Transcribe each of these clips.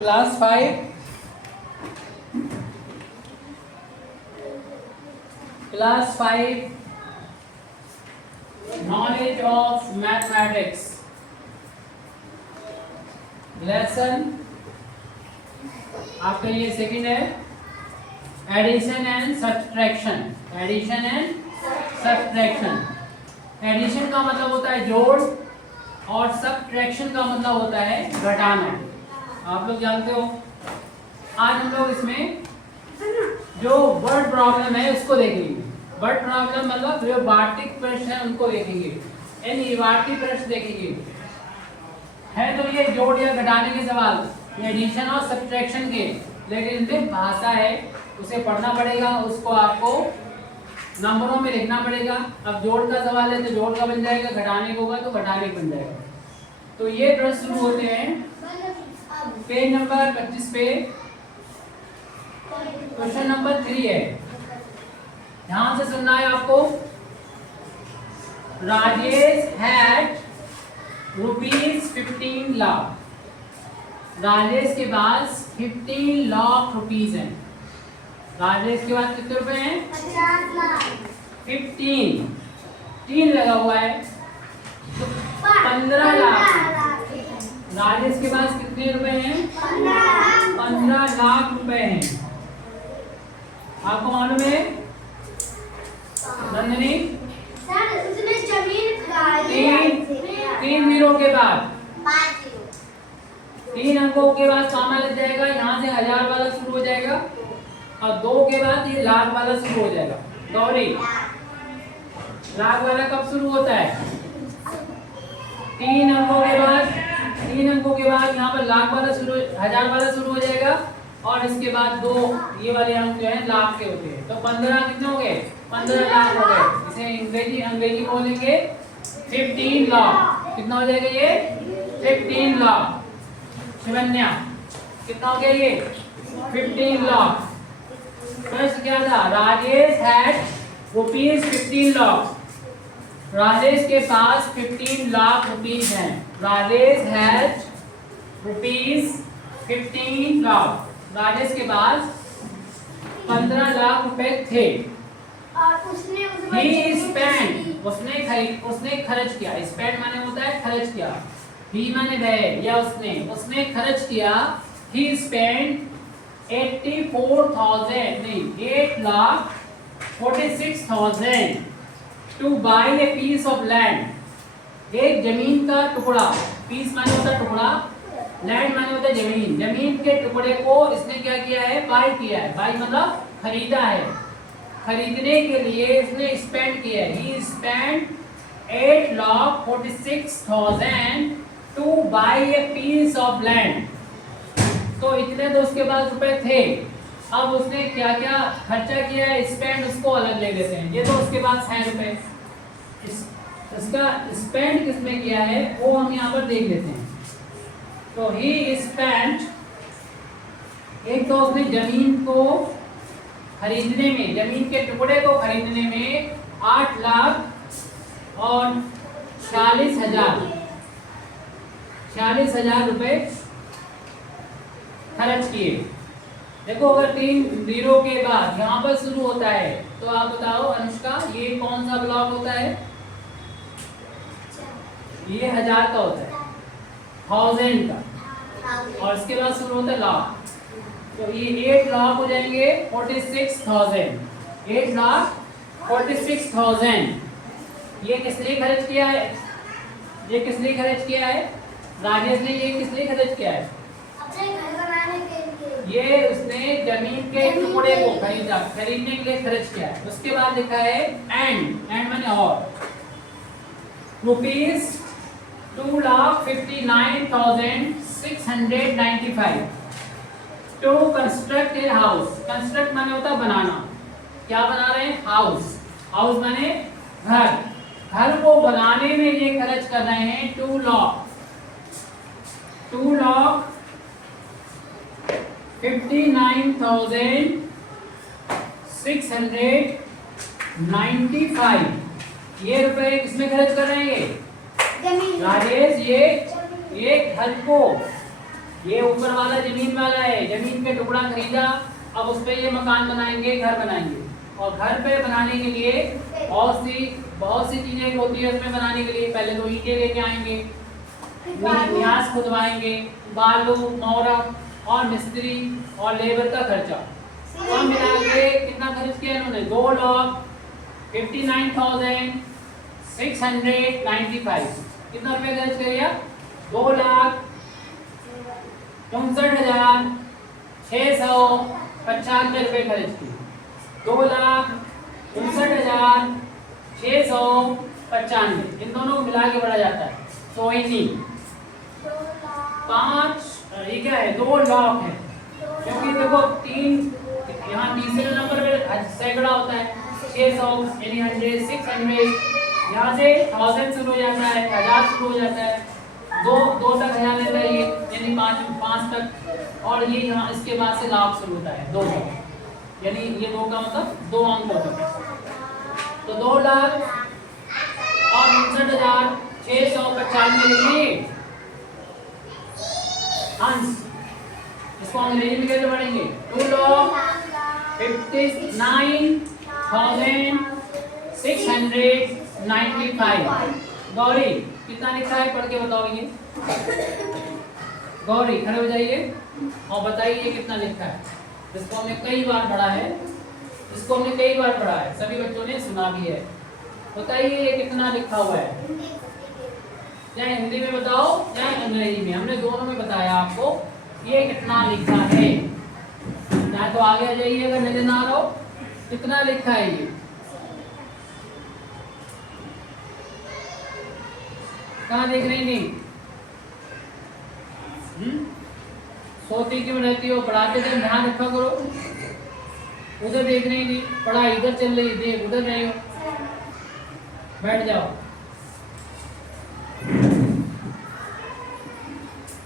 Class 5 knowledge of mathematics lesson आपका ये second है एडिशन एंड सब्ट्रैक्शन। एडिशन का मतलब होता है जोड़ और सब्ट्रैक्शन का मतलब होता है घटाना। आप लोग जानते हो। आज हम लोग इसमें जो वर्ड प्रॉब्लम है उसको देखेंगे। वर्ड प्रॉब्लम मतलब जो वार्तिक प्रश्न है उनको देखेंगे, यानी वार्तिक प्रश्न देखेंगे। है तो ये जोड़ या घटाने के सवाल, एडिशन और सब्ट्रैक्शन के, लेकिन इनमें भाषा है, उसे पढ़ना पड़ेगा, उसको आपको नंबरों में लिखना पड़ेगा। अब जोड़ का सवाल है तो जोड़ का बन जाएगा, घटाने को होगा तो घटाने का बन जाएगा। तो ये प्रश्न शुरू होते हैं पेज नंबर 25 पे। क्वेश्चन नंबर 3 है, ध्यान से सुनना है आपको। राजेश हैड ₹15 लाख। राजेश के पास 15 लाख रुपीस हैं। राजेश के पास कितने रुपए हैं? 50 लाख। 15 3 लगा हुआ है तो 15 लाख। राजेश के पास कितने रुपए हैं? 15 लाख रुपए हैं। आपको मालूम है नंदिनी? सर उसने जमीन खरीदी। तीन जीरो के बाद 3 अंकों के बाद कॉमा लग जाएगा, यहाँ से 1000 वाला शुरू हो जाएगा और 2 के बाद ये लाख वाला शुरू हो जाएगा। गौरी, लाख वाला कब शुरू होता है? 3 अंकों के बाद यहाँ पर लाख वाला शुरू, 1000 वाला शुरू हो जाएगा और इसके बाद 2 ये वाले अंक जो है लाख के होते हैं। तो 15 कितने हो गए? 15 लाख हो गए। इसे अंग्रेजी बोलेंगे 15 लाख। कितना हो जाएगा ये? 15 लाख। शिवन्या, कितना हो गया ये? 15 लाख। प्रश्न क्या था? राजेश हैड ₹15 लाख। राजेश के पास 15 लाख रुपीस हैं। राजेश हैड ₹15 लाख। राजेश के पास 15 लाख रुपए थे। और उसने उसने खर्च किया। स्पेंड माने होता है खर्च किया। ही माने गए या उसने खर्च किया। He spend 8,46,000 to buy a piece of land. एक जमीन का टुकड़ा, पीस माने होता है टुकड़ा, लैंड माने होता है जमीन। जमीन के टुकड़े को इसने क्या किया है? बाई किया है। बाई मतलब खरीदा है। खरीदने के लिए इसने स्पेंड किया है। He spend 8,46,000 to buy a piece of land. तो इतने तो उसके पास रुपए थे। अब उसने क्या क्या खर्चा किया है, स्पेंड, उसको अलग ले लेते हैं। ये तो उसके पास है रुपए। इसका स्पेंड किसने किया है वो हम यहाँ पर देख लेते हैं। तो ही स्पेंट, एक तो उसने जमीन को खरीदने में, जमीन के टुकड़े को खरीदने में 8,46,000 रुपए खर्च किए। देखो अगर 3 जीरो के बाद यहाँ पर शुरू होता है तो आप बताओ अनुष्का, ये कौन सा ब्लॉक होता है? ये 1000 का होता है, 1000 का, और इसके बाद शुरू होता है लाख। तो ये 8 लाख हो जाएंगे 46,000। 8,46,000 ये किस लिए खर्च किया है? ये किस लिए खर्च किया है? राजेश ने ये किस लिए खर्च किया है? अपने घर बनाने के लिए। ये उसने जमीन के टुकड़े को खरीदने के लिए खर्च किया है। उसके बाद लिखा है एंड माने और, ₹2,59,695 to construct a house. Construct माने होता है बनाना। क्या बना रहे हैं? हाउस। हाउस माने घर। घर को बनाने में ये खर्च कर रहे हैं 2,59,695 ये रुपए किसमें खर्च कर रहे हैं? ये राजेश ये घर को ये ऊपर वाला जमीन वाला है, जमीन पे टुकड़ा खरीदा, अब उस पे ये मकान बनाएंगे, घर बनाएंगे। और घर पे बनाने के लिए बहुत सी चीजें होती है उसमें बनाने के लिए। पहले तो ईंटें लेके आएंगे, न्यास खुदवाएंगे, बालू मोरम और मिस्त्री और लेबर का खर्चा सब मिला के कितना खर्च किया इन्होंने? 2,59,695। कितना रुपया खर्च किया? 2,59,695 रुपए खर्च किए। 2,59,695 इन दोनों को मिला के बढ़ा जाता है। तो इन्हीं 5 ये क्या है? 2 लाख है, क्योंकि देखो 3 यहाँ तीसरे नंबर पे सैकड़ा होता है। 600 यानी 100 600 यहाँ से 1000 शुरू हो जाता है, 1000 शुरू हो जाता है, 2 तक 1000 लेता है ये, यानी 5 तक। और ये यहाँ इसके बाद से लाख शुरू होता है 2 तक, यानी ये 2 का मतलब 2 अंक होता है। तो 2,59,695 लिखिए अंश। इसको अंग्रेजी में कैसे पढ़ेंगे? 2,59,695। गौरी कितना लिखा है? पढ़ के बताओ। ये गौरी खड़े हो जाइए और बताइए कितना लिखा है। इसको हमने कई बार पढ़ा है, सभी बच्चों ने सुना भी है। बताइए ये कितना लिखा हुआ है? चाहे हिंदी में बताओ चाहे अंग्रेजी में, हमने दोनों में बताया आपको ये कितना लिखा है। या तो आगे आ जाइए अगर नजर ना आ रहा हो। कितना लिखा है ये? कहाँ देख रहे हैं? सोती क्यों रहती हो? पढ़ाते थे ध्यान रखा करो। उधर देख रहे नहीं, पढ़ाई इधर चल रही, देख उधर रहे हो। बैठ जाओ।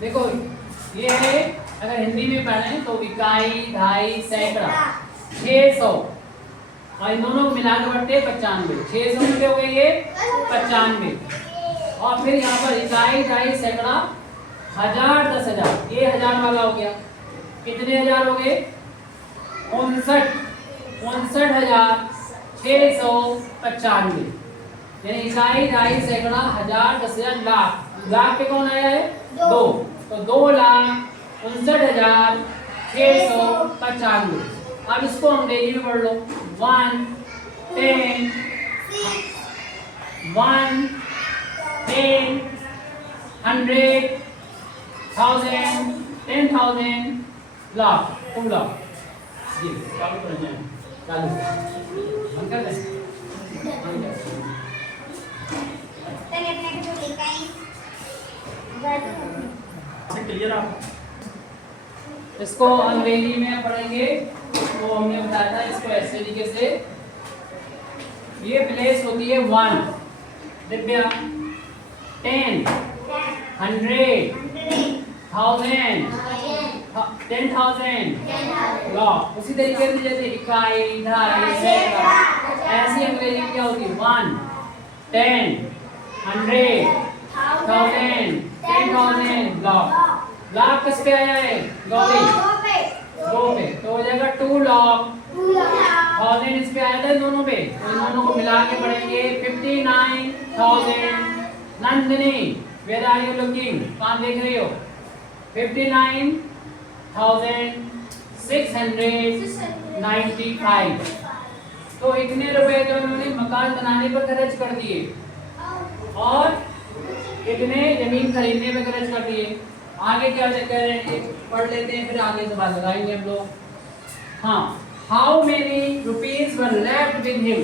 देखो ये है, अगर हिंदी में पढ़ें तो इकाई, ढाई, सैकड़ा, 600 और इन दोनों को मिलाकर बढ़ते 95। 600 में हो गए ये 95। और फिर यहाँ पर इकाई, ढाई, सैकड़ा, 1000, 10,000, ये 1000 वाला हो गया। कितने हजार हो गए? 59,695। यानी इकाई, ढाई, सैकड़ा, 1000, 10,000, लाख। लाख पे कौन आया है? 2। तो 2,59,695। अब इसको अंग्रेजी में पढ़ लो। 1 10 1 10 100 1000 10,000 लाख 2 लाख। जी चालू कर दें, चालू बंद कर दें। क्लियर आप? इसको अंग्रेजी में पढ़ेंगे तो हमने बताया था इसको इस तरीके से। ये प्लेस होती है 1 दिव्या, 10 100 1000 10,000 लाख। उसी तरीके से जैसे इकाई, ढाई, सैकड़ा, ऐसी अंग्रेजी क्या होती है? 1 10 100 1000 10,000 लाख। लाख किस पे आया है गौरी? 2 पे, तो हो जाएगा 2 लाख। 1000 इस पे आया था दोनों पे, तो इन दोनों को मिला के पढ़ेंगे 59,000। Nandini where are you looking? कहाँ देख रही हो? 59,695। तो इतने रुपए जो उन्होंने मकान बनाने पर खर्च कर दिए और इतने जमीन खरीदने में खर्च कर दिए। आगे क्या कह रहे हैं पढ़ लेते हैं, फिर आगे सवाल लगाएंगे हम लोग। हाँ, how many rupees were left with him?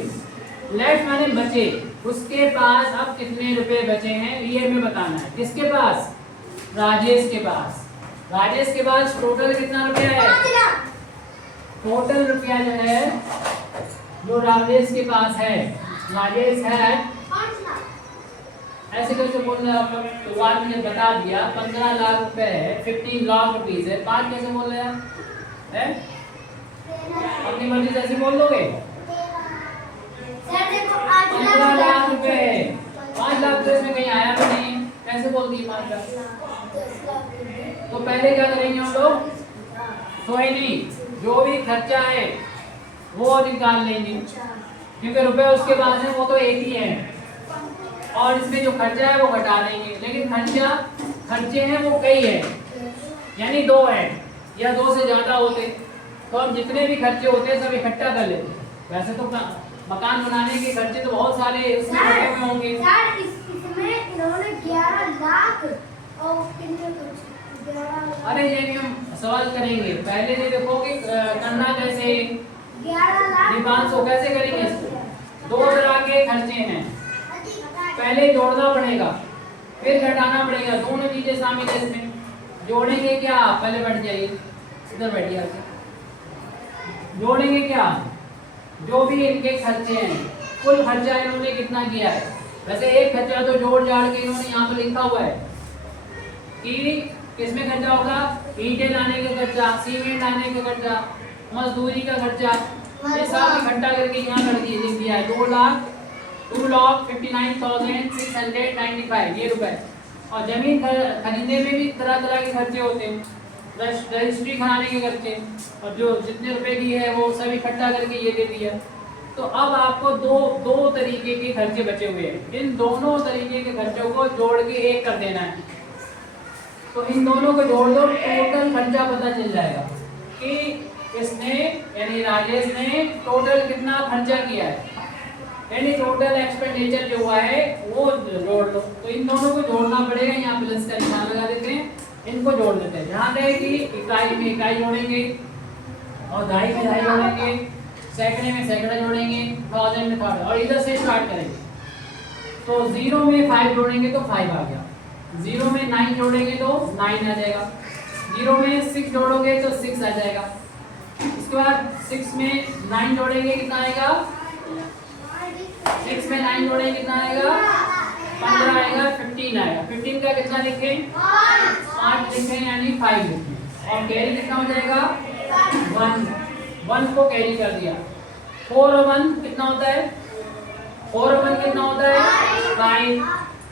Left माने बचे, उसके पास अब कितने रुपए बचे हैं ईयर में बताना है। किसके पास? राजेश के पास। राजेश के पास टोटल कितना रुपया है? टोटल रुपया जो है जो राजेश के पास है, राजेश है ऐसे कैसे बोल रहे हैं आप लोग? तो बाद में बता दिया 15 लाख रुपए है, 15 लाख रुपीज है। 5 कैसे बोल रहे हैं? अपनी मर्जी से ऐसे बोल दोगे? 15 लाख रुपए है, 5 लाख तो इसमें कहीं आया भी नहीं, कैसे बोल दिए 5 लाख? तो पहले क्या करेंगे हम लोग, कोई नहीं, जो भी खर्चा है वो निकाल लेंगे, क्योंकि रुपए उसके पास है, वो तो एक ही है, और इसमें जो खर्चा है वो घटा देंगे। लेकिन खर्चे हैं वो कई है, यानी 2 है या 2 से ज्यादा होते, तो हम जितने भी खर्चे होते हैं सब इकट्ठा कर लेते। वैसे तो मकान बनाने के खर्चे तो बहुत सारे उसमें लगे हुए होंगे। सर इसमें इन्होंने 11 लाख और कितने कुछ 11 लाख। अरे ये भी हम सवाल करेंगे, पहले ये देखो कि करना कैसे, 11 लाख दीपांशु कैसे करेंगे इसको। 2 तरह के खर्चे हैं, पहले जोड़ना पड़ेगा फिर घटाना पड़ेगा, दोनों चीजें शामिल है इसमें। जोड़ेंगे क्या, पहले बैठ जाइए, इधर बैठिए आके। जोड़ेंगे क्या, जो भी इनके खर्चे हैं, कुल खर्चा इन्होंने कितना किया है। वैसे एक खर्चा तो जोड़ जाड़ के इन्होंने यहाँ पे लिखा हुआ है कि किसमें खर्चा होगा, ईंटें लाने का खर्चा, सीमेंट लाने का खर्चा, मजदूरी का खर्चा, ये सब इकट्ठा करके यहाँ लिख दिया है। 2,59,695 ये रुपए। और जमीन खरीदने में भी तरह तरह के खर्चे होते हैं, रजिस्ट्री कराने के खर्चे, और जो जितने रुपए की है वो सब इकट्ठा करके ये दे दिया। तो अब आपको दो तरीके के खर्चे बचे हुए हैं, इन दोनों तरीके के खर्चों को जोड़ के एक कर देना है। तो इन दोनों को जोड़ दो, टोटल खर्चा पता चल जाएगा कि इसने यानी राजेश ने टोटल कितना खर्चा किया है, यानी टोटल एक्सपेंडिचर जो हुआ है वो जोड़ लो। तो इन दोनों को जोड़ना पड़ेगा, यहाँ प्लस का निशान लगा देते हैं, इनको जोड़ देते हैं। ध्यान रहे कि इकाई में इकाई जोड़ेंगे, और दहाई में दहाई जोड़ेंगे, सैकड़े में सैकड़ा जोड़ेंगे, 1000 में 1000, और इधर से स्टार्ट करेंगे। तो 0 में 5 जोड़ेंगे तो 5 आ गया, 0 में 9 जोड़ेंगे तो 9 आ जाएगा, 0 में 6 जोड़ोगे तो 6 आ जाएगा। इसके बाद 6 में 9 जोड़ेंगे कितना आएगा, 6 में 9 जोड़ेंगे कितना आएगा, 15 आएगा, 15 आएगा। 15 का कितना लिखें, 5 लिखें, यानी 5 लिखें, और कैरी कितना हो जाएगा 1 को कैरी कर दिया। 4 और 1 कितना होता है, 4 और 1 कितना होता है 5,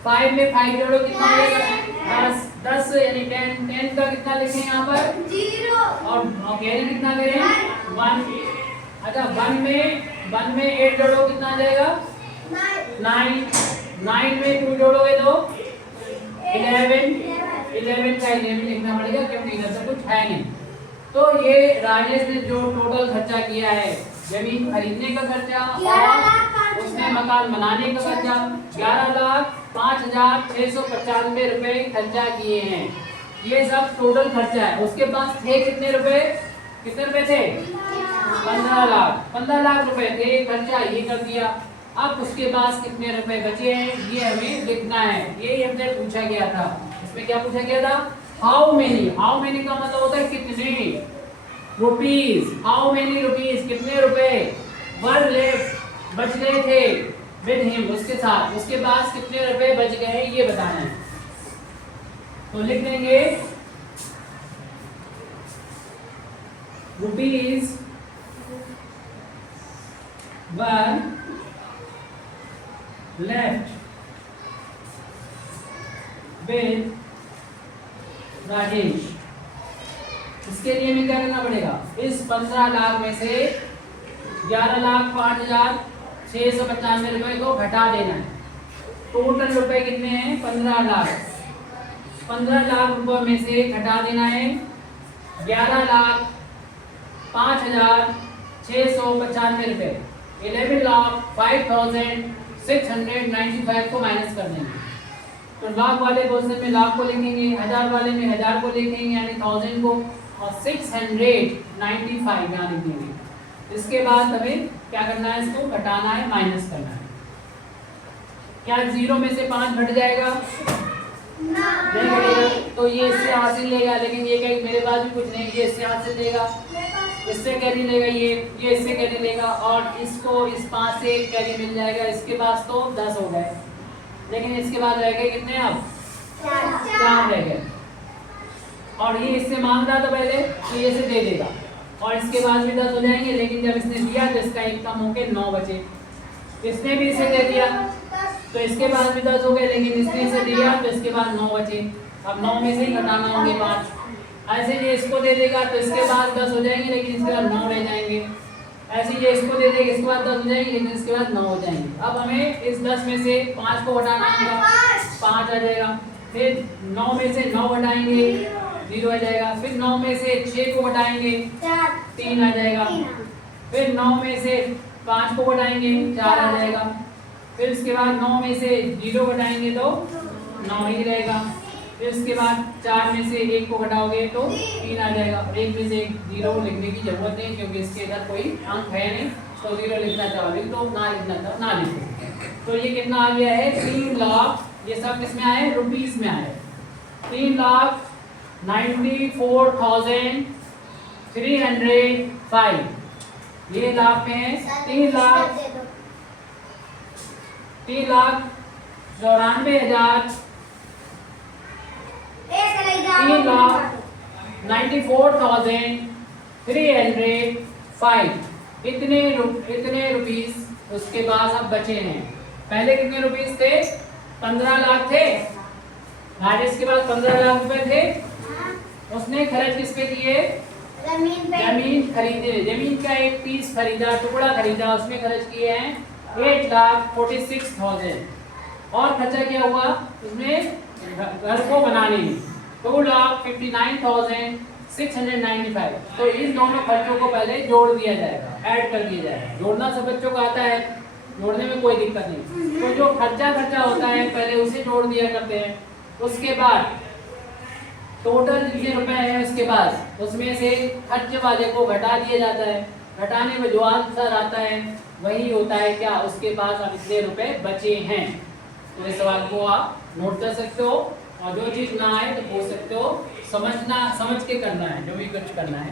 5 में 5 जोड़ो कितना हो जाएगा 10 यानी 10 का कितना लिखें यहाँ पर 0, और कैरी कितना करें 1। अच्छा 1 में 8 जोड़ो कितना आ जाएगा 9 में 2 जोड़ोगे तो 11 का 11 लिखना पड़ेगा, क्योंकि इधर से कुछ है नहीं। तो ये राजेश ने जो टोटल खर्चा किया है, जमीन खरीदने का खर्चा और उसने मकान बनाने का खर्चा, 11,05,695 रुपए खर्चा किए हैं। ये सब टोटल खर्चा है। उसके पास थे कितने रुपए थे 15 लाख रुपए थे खर्चा, ये कर दिया। अब उसके पास कितने रुपए बचे हैं ये हमें लिखना है, ये हमसे पूछा गया था। इसमें क्या पूछा गया था, हाउ मेनी का मतलब होता है कितने रुपीस, हाउ मेनी रुपीस कितने रुपए वर लेफ्ट बच गए थे विद हिम उसके साथ, उसके पास कितने रुपए बच गए ये बताना है। तो लिख देंगे rupees were left with Rajesh. इसके लिए हमें क्या करना पड़ेगा, इस 15 लाख में से 11,05,695 रुपए को घटा देना है। टोटल रुपए कितने हैं 15 लाख, 15 लाख रुपए में से घटा देना है 11,05,695 रुपए, 11,05,695 को माइनस कर देंगे। तो लाख वाले क्वेश्चन में लाख को लिखेंगे, हजार वाले में हजार को लिखेंगे यानी 1000 को, और 695 यहाँ लिख देंगे। इसके बाद हमें क्या करना है, इसको घटाना है, माइनस करना है। क्या 0 में से 5 घट जाएगा, नहीं घटेगा, तो ये इससे हासिल लेगा। लेकिन ये कहीं मेरे पास भी कुछ नहीं, ये इससे हासिल लेगा, इससे कैरी लेगा, ये इससे कैरी लेगा, और इसको इस 5 से कैरी मिल जाएगा। इसके पास तो 10 हो गए, लेकिन इसके बाद रह गए कितने, अब 4 रह गए। और ये इससे मांग रहा था पहले, तो ये इसे दे देगा, और इसके बाद भी 10 हो जाएंगे। लेकिन जब इसने दिया तो इसका एक कम होके 9 बचे, इसने भी इसे दे दिया तो इसके बाद भी 10 हो गए, लेकिन इसने इसे दिया तो इसके बाद 9 बचे। अब 9 में से ही घटाना होंगे 5, ऐसे ये इसको दे देगा तो इसके बाद 10 हो जाएंगे, लेकिन इसके बाद 9 रह जाएंगे। ऐसे ये इसको दे देगा, इसके बाद 10 हो जाएंगे, लेकिन इसके बाद 9 हो जाएंगे। अब हमें इस 10 में से 5 को हटाना होगा, 5 आ जाएगा। फिर 9 में से 9 हटाएंगे, 0 आ जाएगा। फिर 9 में से 6 को हटाएंगे, 3 आ जाएगा। फिर 9 में से 5 को हटाएंगे, 4 आ जाएगा। फिर उसके बाद 9 में से 0 घटाएंगे तो 9 ही रहेगा। फिर उसके बाद 4 में से 1 को घटाओगे तो 3 आ जाएगा। 1 में से 0 लिखने की जरूरत नहीं, क्योंकि इसके इधर कोई अंक है नहीं, तो 0 लिखना चाहोगे तो ना लिखना चाहो ना लिखो। तो ये कितना आ गया है? 3 लाख। ये सब किसमें आए? रुपीस में आए। 3,94,305 ये लाख में है। 3,94,305 इतने रुपीस उसके पास अब बचे हैं। पहले कितने रुपीस थे? 15 लाख थे। राजेश के पास 15 लाख रुपए थे। उसने खर्च किस पे किए? जमीन खरीदे। जमीन का एक पीस खरीदा, टुकड़ा खरीदा, उसमें खर्च किए हैं 8,46,000। और खर्चा क्या हुआ उसमें? घर को बनाने में 2,59,695। तो इन दोनों खर्चों को पहले जोड़ दिया जाएगा, ऐड कर दिया जाएगा। जोड़ना सब बच्चों को आता है, जोड़ने में कोई दिक्कत नहीं। तो जो खर्चा होता है पहले उसे जोड़ दिया करते हैं। उसके बाद टोटल जितने रुपए हैं उसके पास, उसमें से खर्च वाले को घटा दिया जाता है। घटाने में जो आंसर आता है वही होता है क्या? उसके पास अब इतने रुपए बचे हैं। तो इस सवाल को आप नोट कर सकते हो, और जो चीज ना आए तो पूछ सकते हो। समझ के करना है, जो भी कुछ करना है।